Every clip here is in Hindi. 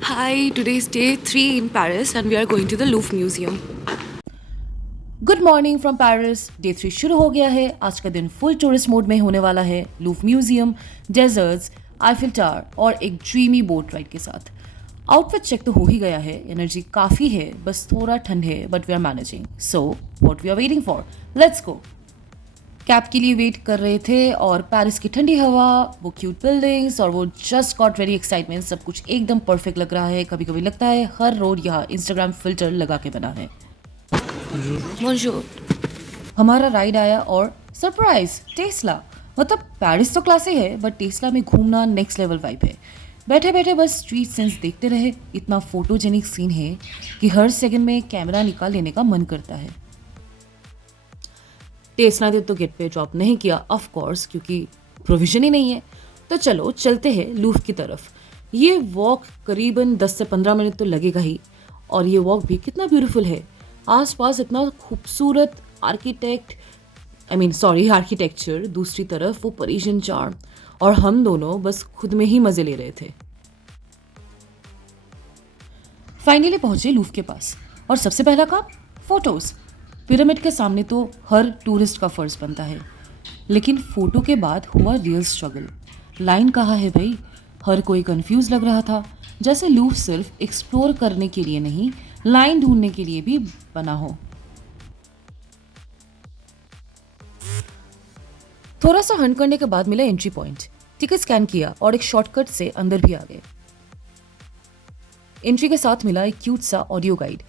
Hi, today's day 3 in Paris and we are going to the Louvre Museum. Good morning from Paris. Day 3 शुरू हो गया है। आज का दिन फुल टूरिस्ट मोड में होने वाला है। Louvre museum, desserts, Eiffel tower और एक ड्रीमी बोट राइड के साथ। आउटफिट चेक तो हो ही गया है, एनर्जी काफ़ी है, बस थोड़ा ठंड है but we are managing. So what we are waiting for, let's go. Cab के लिए वेट कर रहे थे और पेरिस की ठंडी हवा, वो क्यूट बिल्डिंग्स और वो जस्ट गॉट वेरी एक्साइटमेंट, सब कुछ एकदम परफेक्ट लग रहा है। कभी कभी लगता है हर रोड यहाँ इंस्टाग्राम फिल्टर लगा के बना है। Bonjour. हमारा राइड आया और सरप्राइज टेस्ला। मतलब पेरिस तो क्लासी है बट टेस्ला में घूमना नेक्स्ट लेवल वाइब है। बैठे बैठे बस स्ट्रीट सीन्स देखते रहे। इतना फोटोजेनिक सीन है कि हर सेकंड में कैमरा निकाल लेने का मन करता है। टेस्ला ने तो गेट पे ड्रॉप नहीं किया ऑफ कोर्स, क्योंकि प्रोविजन ही नहीं है। तो चलो चलते हैं लूव की तरफ। ये वॉक करीबन 10 से 15 मिनट तो लगेगा ही। और ये वॉक भी कितना ब्यूटीफुल है। आसपास इतना खूबसूरत आर्किटेक्चर, दूसरी तरफ वो परिशियन चार्म, और हम दोनों बस खुद में ही मजे ले रहे थे। फाइनली पहुंचे लूव के पास और सबसे पहला काम फोटोज। पिरामिड के सामने तो हर टूरिस्ट का फर्ज बनता है, लेकिन फोटो के बाद हुआ रियल स्ट्रगल। लाइन कहाँ है भाई, हर कोई कंफ्यूज लग रहा था, जैसे लूव सिर्फ एक्सप्लोर करने के लिए नहीं, लाइन ढूंढने के लिए भी बना हो। थोड़ा सा हंट करने के बाद मिला एंट्री पॉइंट। टिकट स्कैन किया और एक शॉर्टकट से अंदर भी आ गए। एंट्री के साथ मिला एक क्यूट सा audio guide.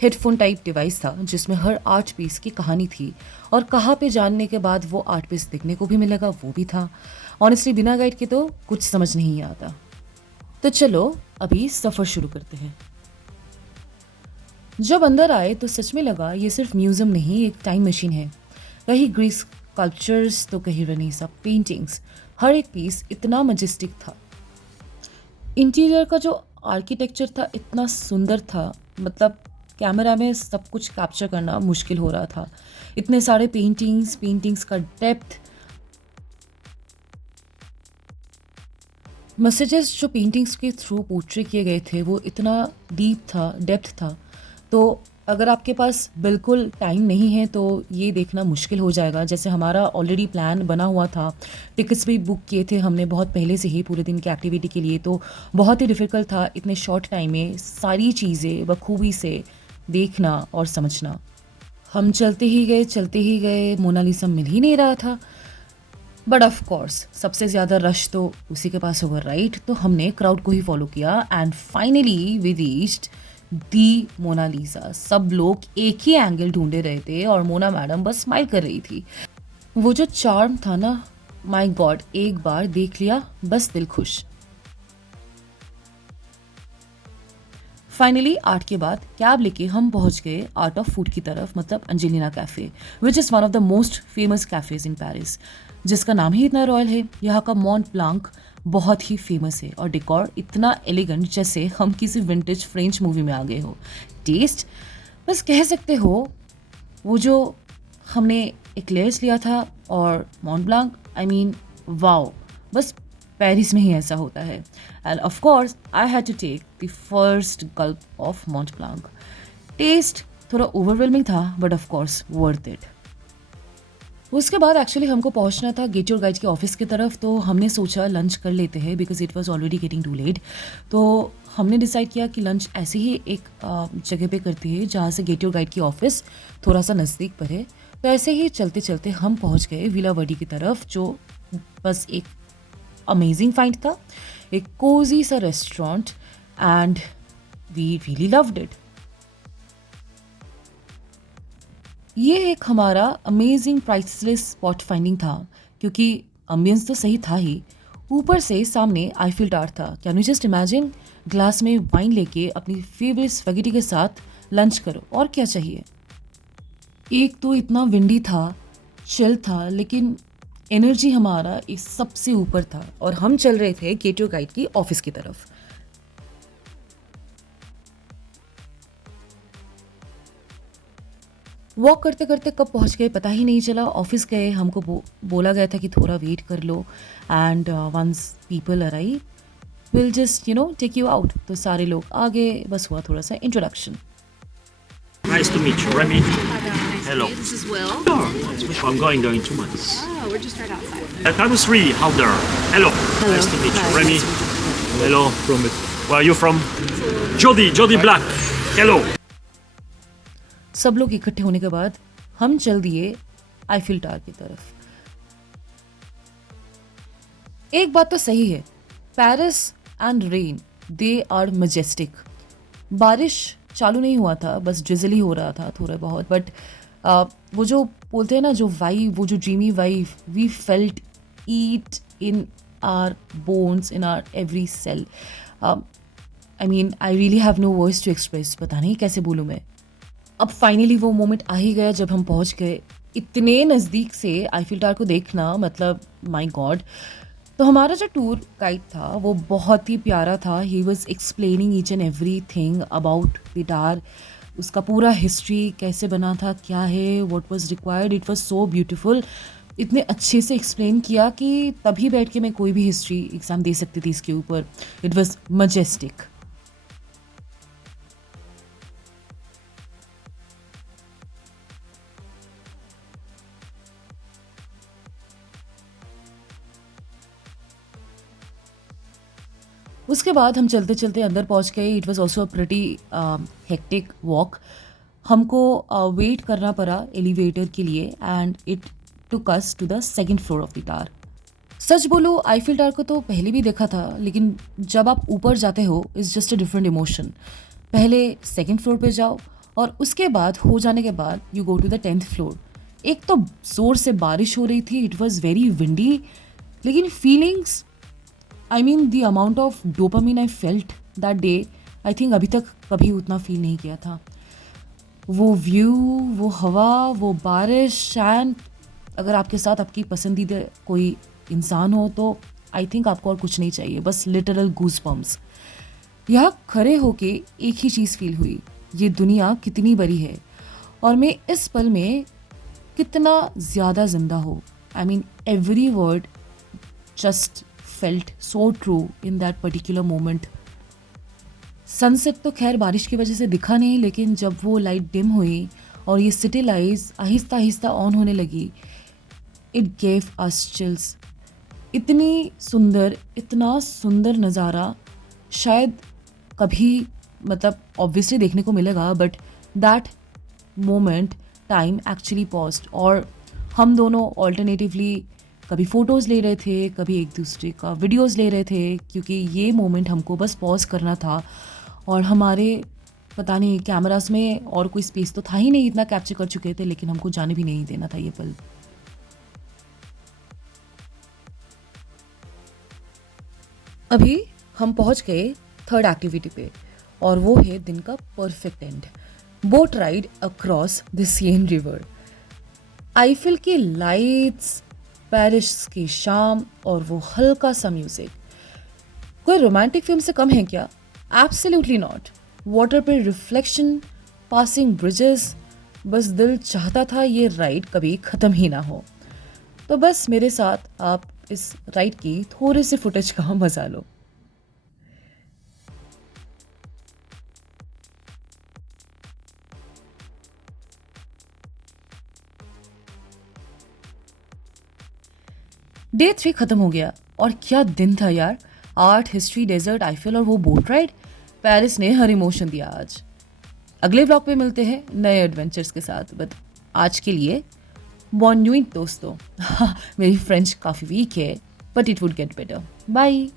Headphone type device था जिसमें हर आर्ट पीस की कहानी थी, और कहाँ पे जानने के बाद वो आर्ट पीस देखने को भी मिलेगा वो भी था। ऑनेस्टली बिना गाइड के तो कुछ समझ नहीं आता। तो चलो अभी सफर शुरू करते हैं। जब अंदर आए तो सच में लगा ये सिर्फ म्यूजियम नहीं, एक टाइम मशीन है। कहीं ग्रीस स्कल्पचर्स तो कहीं रनीसा पेंटिंग्स, हर एक पीस इतना मजेस्टिक था। इंटीरियर का जो आर्किटेक्चर था इतना सुंदर था, मतलब कैमरा में सब कुछ कैप्चर करना मुश्किल हो रहा था। इतने सारे पेंटिंग्स का डेप्थ, मैसेजेस जो पेंटिंग्स के थ्रू पोर्ट्रे किए गए थे वो इतना डीप था, डेप्थ था। तो अगर आपके पास बिल्कुल टाइम नहीं है तो ये देखना मुश्किल हो जाएगा। जैसे हमारा ऑलरेडी प्लान बना हुआ था, टिकट्स भी बुक किए थे हमने बहुत पहले से ही पूरे दिन की एक्टिविटी के लिए, तो बहुत ही डिफ़िकल्ट था इतने शॉर्ट टाइम में सारी चीज़ें बखूबी से देखना और समझना। हम चलते ही गए, मोनालिसा मिल ही नहीं रहा था। बट ऑफ कोर्स सबसे ज़्यादा रश तो उसी के पास होगा राइट, तो हमने क्राउड को ही फॉलो किया and finally we reached the Mona Lisa. सब लोग एक ही एंगल ढूंढे रहे थे और मोना मैडम बस स्माइल कर रही थी। वो जो चार्म था ना, माय गॉड, एक बार देख लिया बस दिल खुश। फाइनली आर्ट के बाद कैब लेके हम पहुंच गए आर्ट ऑफ फूड की तरफ, मतलब Angelina cafe, which is one of the most famous cafes in Paris, जिसका नाम ही इतना रॉयल है। यहाँ का मॉन्ट ब्लांक बहुत ही फेमस है और डेकोर इतना एलिगेंट जैसे हम किसी विंटेज फ्रेंच मूवी में आ गए हो। टेस्ट बस कह सकते हो, वो जो हमने एक्लेयर्स लिया था और Mont Blanc, I mean wow, बस पेरिस में ही ऐसा होता है। And of course I had to take the first gulp of Mont Blanc. Taste थोड़ा ओवरवेलमिंग था but of course worth it. उसके बाद एक्चुअली हमको पहुंचना था गेट योर गाइड के ऑफिस की तरफ, तो हमने सोचा लंच कर लेते हैं because it was already getting too late. तो हमने डिसाइड किया कि लंच ऐसे ही एक जगह पे करते हैं जहाँ से गेट योर गाइड की ऑफिस थोड़ा सा नज़दीक पर है। तो ऐसे ही चलते चलते हम पहुँच गए विला वर्डी की तरफ, जो बस एक अमेजिंग फाइंड था, एक कोजी सा restaurant, and we really loved it. ये एक हमारा अमेजिंग प्राइसलेस स्पॉट फाइंडिंग था, क्योंकि अम्बियंस तो सही था ही, ऊपर से सामने आईफिल टावर था। Can you just imagine, glass में वाइन लेके अपनी फेवरेट स्पैगेटी के साथ लंच करो, और क्या चाहिए। एक तो इतना विंडी था, चिल था, लेकिन एनर्जी हमारा इस सबसे ऊपर था और हम चल रहे थे गेट गाइड की ऑफिस की तरफ। वॉक करते करते कब पहुंच गए पता ही नहीं चला। ऑफिस गए, हमको बोला गया था कि थोड़ा वेट कर लो, and once people arrive we'll just take you out. तो सारे लोग आगे, बस हुआ थोड़ा सा introduction. Nice to meet you, Remy. Hello. This is Will. Sure. I'm going there in 2 months. Oh, we're just right outside. Time 3 out there. Hello. Nice to meet you, Remy. Hello. Where are you from? Jody Black. Hello. सब लोग इकट्ठे होने के बाद हम चल दिए आईफिल टावर की तरफ. एक बात तो सही है, Paris and rain they are majestic. बारिश चालू नहीं हुआ था, बस ड्रिजल ही हो रहा था थोड़ा बहुत, बट वो जो बोलते हैं ना, जो वाइब, वो जो dreamy vibe, we felt it in our bones, in our every cell. I mean I really have no words to express. पता नहीं कैसे बोलूँ मैं. अब फाइनली वो मोमेंट आ ही गया जब हम पहुंच गए. इतने नज़दीक से आईफिल टावर को देखना, मतलब माय गॉड. तो हमारा जो टूर गाइड था वो बहुत ही प्यारा था. He was explaining each and every thing about the tower, उसका पूरा हिस्ट्री, कैसे बना था, क्या है, what was required. It was so beautiful. इतने अच्छे से एक्सप्लेन किया कि तभी बैठ के मैं कोई भी हिस्ट्री एग्ज़ाम दे सकती थी इसके ऊपर. It was majestic. उसके बाद हम चलते चलते अंदर पहुंच गए. It was also a pretty hectic walk. हमको वेट करना पड़ा एलिवेटर के लिए and it took us to the second floor of the tower. सच बोलो, आईफिल टावर को तो पहले भी देखा था, लेकिन जब आप ऊपर जाते हो it's just a different emotion. पहले सेकंड फ्लोर पे जाओ और उसके बाद हो जाने के बाद you go to the 10th floor. एक तो ज़ोर से बारिश हो रही थी, इट वॉज़ वेरी विंडी, लेकिन feelings, I mean the amount of dopamine I felt that day, I think अभी तक कभी उतना फील नहीं किया था. वो व्यू, वो हवा, वो बारिश, एंड अगर आपके साथ आपकी पसंदीदा कोई इंसान हो तो आई थिंक आपको और कुछ नहीं चाहिए, बस लिटरल गूज बम्स. यहाँ खड़े होके एक ही चीज़ फील हुई, ये दुनिया कितनी बड़ी है और मैं इस पल में कितना ज़्यादा जिंदा हो. I mean every word just felt so true in that particular moment. Sunset तो खैर बारिश की वजह से दिखा नहीं, लेकिन जब वो लाइट डिम हुई और ये city lights Aahista Aahista on होने लगी, इट गेव अस चिल्स. इतना सुंदर नज़ारा शायद कभी, मतलब ऑब्वियसली देखने को मिलेगा, but that moment time actually paused. और हम दोनों ऑल्टरनेटिवली कभी फ़ोटोज़ ले रहे थे, कभी एक दूसरे का वीडियोज़ ले रहे थे, क्योंकि ये मोमेंट हमको बस पॉज करना था. और हमारे पता नहीं कैमरास में और कोई स्पेस तो था ही नहीं, इतना कैप्चर कर चुके थे, लेकिन हमको जाने भी नहीं देना था ये पल. अभी हम पहुंच गए थर्ड एक्टिविटी पे, और वो है दिन का perfect end, boat ride across the Seine river. Eiffel की लाइट्स, पेरिस की शाम और वो हल्का सा म्यूजिक, कोई रोमांटिक फिल्म से कम है क्या? Absolutely not. वाटर पे रिफ्लेक्शन, पासिंग ब्रिजेस, बस दिल चाहता था ये राइड कभी ख़त्म ही ना हो. तो बस मेरे साथ आप इस राइड की थोड़े से फुटेज का मजा लो. डे 3 खत्म हो गया और क्या दिन था यार. आर्ट, हिस्ट्री, डेजर्ट, आईफिल और वो बोट राइड. पेरिस ने हर इमोशन दिया आज. अगले व्लॉग पे मिलते हैं नए एडवेंचर्स के साथ, बट आज के लिए बॉन न्यूइट दोस्तों. मेरी फ्रेंच काफ़ी वीक है, but it would get better. Bye.